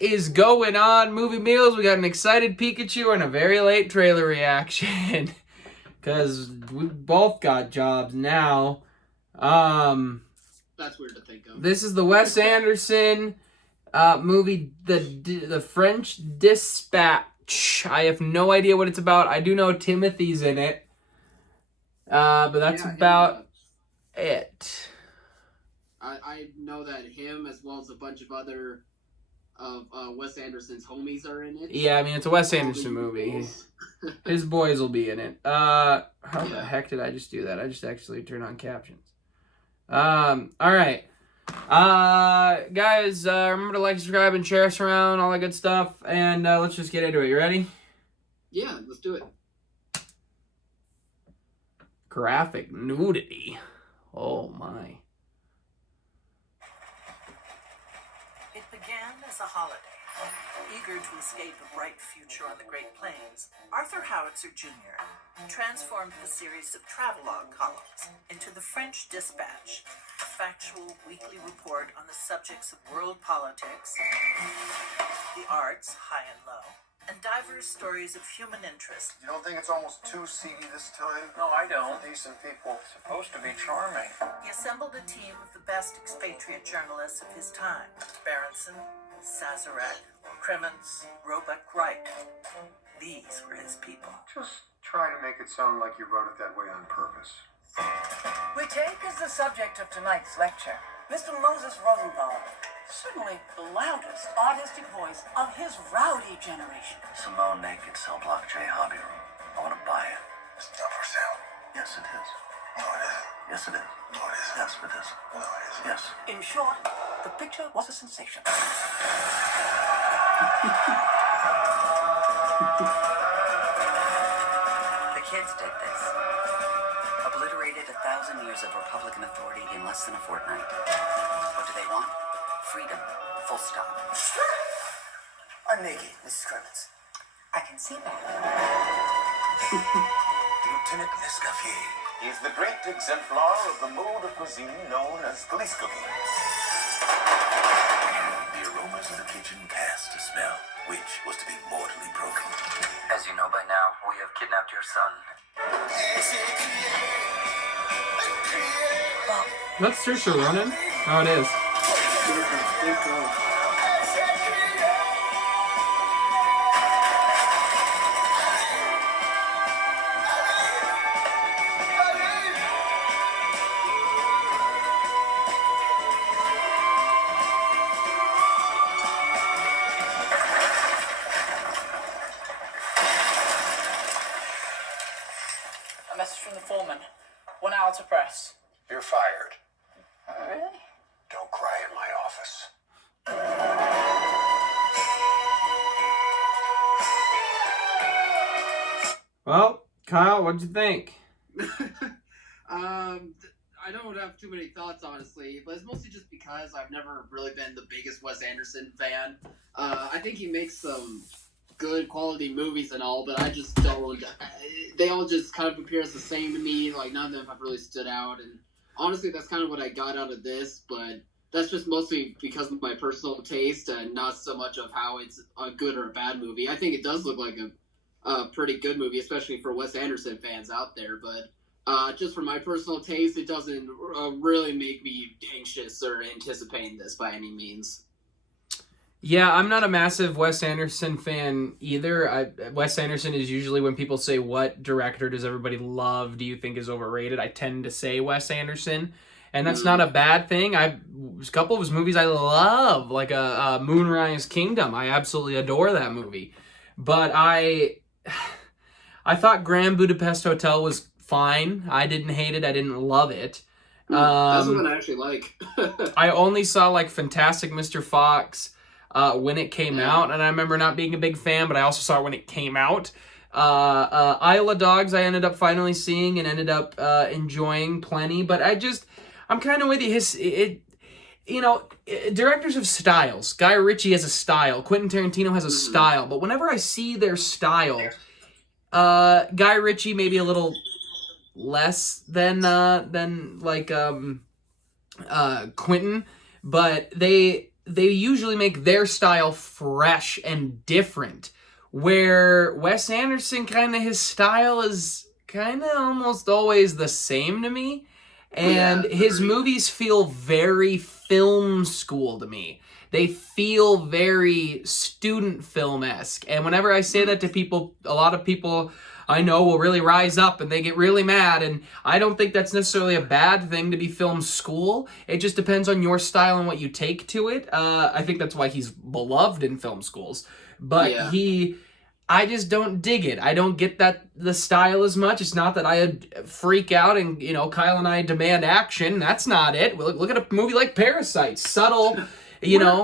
is going on, Movie Meals? We got an excited Pikachu and a very late trailer reaction. Because we both got jobs now. That's weird to think of. This is the Wes Anderson movie, the French Dispatch. I have no idea what it's about. I do know Timothy's in it. But that's about it. I know that him, as well as a bunch of other of Wes Anderson's homies, are in it. Yeah, I mean, it's a Wes Anderson movie. His boys will be in it. How the heck did I just do that? I just actually turned on captions. All right. Guys, remember to like, subscribe, and share us around, all that good stuff. And let's just get into it. You ready? Yeah, let's do it. Graphic nudity. Oh, my. It began as a holiday. Eager to escape a bright future on the Great Plains, Arthur Howitzer Jr. transformed the series of travelogue columns into the French Dispatch, a factual weekly report on the subjects of world politics, the arts, high and low, and diverse stories of human interest. You don't think it's almost too seedy this time? No, I don't. Decent people. It's supposed to be charming. He assembled a team of the best expatriate journalists of his time: Berenson, Sazerac, Kremens, Roebuck Wright. These were his people. Just try to make it sound like you wrote it that way on purpose. We take as the subject of tonight's lecture Mr. Moses Rosenthal, certainly the loudest artistic voice of his rowdy generation. Simone Naked Cell Block J Hobby Room. I want to buy it. It's not for sale. Yes, it is. No, it isn't. Yes, it is. No, it isn't. Yes, it is. No, it isn't. Yes. In short, the picture was a sensation. The kids did this. Obliterated 1,000 years of Republican authority in less than a fortnight. What do they want? Freedom. Full stop. I'm naked, Mrs. Kremens. I can see that. Lieutenant Nescaffier. He's the great exemplar of the mode of cuisine known as police cooking. The aromas of the kitchen cast a spell, which was to be mortally broken. As you know by now, we have kidnapped your son. That's Saoirse Ronan? Oh, it is. A message from the foreman. 1 hour to press. You're fired. Really? Don't cry in my office. Well, Kyle, what'd you think? I don't have too many thoughts, honestly, but it's mostly just because I've never really been the biggest Wes Anderson fan. I think he makes some good quality movies and all, but I just don't. They all just kind of appear as the same to me. Like, none of them have really stood out, and honestly, that's kind of what I got out of this, but that's just mostly because of my personal taste and not so much of how it's a good or a bad movie. I think it does look like a pretty good movie, especially for Wes Anderson fans out there, but just for my personal taste, it doesn't really make me anxious or anticipating this by any means. Yeah, I'm not a massive Wes Anderson fan either. Wes Anderson is usually, when people say, what director does everybody love, do you think is overrated, I tend to say Wes Anderson. And that's not a bad thing. A couple of his movies I love, like Moonrise Kingdom. I absolutely adore that movie. But I thought Grand Budapest Hotel was fine. I didn't hate it. I didn't love it. That's the one I actually like. I only saw like Fantastic Mr. Fox when it came out, and I remember not being a big fan, but I also saw it when it came out. Isle of Dogs I ended up finally seeing and ended up enjoying plenty, but I'm kind of with you. Directors have styles. Guy Ritchie has a style. Quentin Tarantino has a style, but whenever I see their style, Guy Ritchie maybe a little less than like Quentin, but they usually make their style fresh and different. Where Wes Anderson, kind of his style is kind of almost always the same to me. And his movies feel very film school to me. They feel very student film-esque. And whenever I say that to people, a lot of people I know will really rise up and they get really mad. And I don't think that's necessarily a bad thing to be film school. It just depends on your style and what you take to it. I think that's why he's beloved in film schools. But I just don't dig it. I don't get the style as much. It's not that I freak out and, Kyle and I demand action. That's not it. Look at a movie like Parasite. Subtle,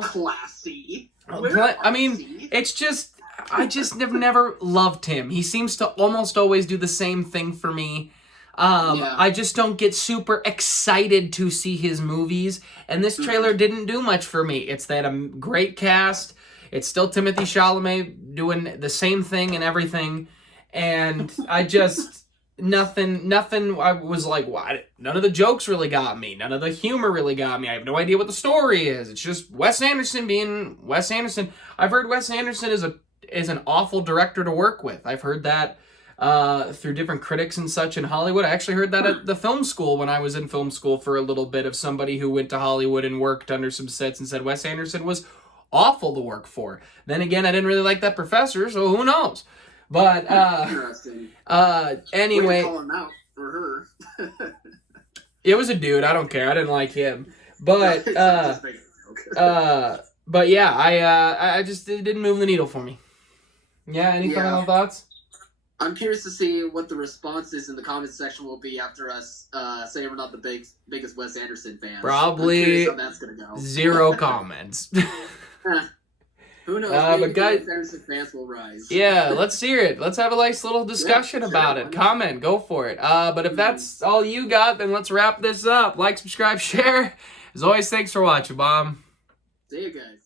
classy. It's just, I just have never loved him. He seems to almost always do the same thing for me. I just don't get super excited to see his movies. And this trailer didn't do much for me. It's that a great cast. It's still Timothée Chalamet doing the same thing and everything. And I just, nothing, I was like, what? None of the jokes really got me. None of the humor really got me. I have no idea what the story is. It's just Wes Anderson being Wes Anderson. I've heard Wes Anderson is an awful director to work with. I've heard that through different critics and such in Hollywood. I actually heard that at the film school when I was in film school for a little bit, of somebody who went to Hollywood and worked under some sets and said Wes Anderson was awful to work for. Then again, I didn't really like that professor, so who knows? But Interesting. Anyway, call him out for her. It was a dude. I don't care. I didn't like him. But but yeah, I just, it didn't move the needle for me. Yeah. Any final thoughts? I'm curious to see what the responses in the comments section will be after us saying we're not the biggest Wes Anderson fans. Probably how that's gonna go. 0 comments. Who knows? But guys, Wes Anderson fans will rise. Yeah, let's hear it. Let's have a nice little discussion about it. Comment, go for it. But if that's all you got, then let's wrap this up. Like, subscribe, share. As always, thanks for watching, Mom. See you guys.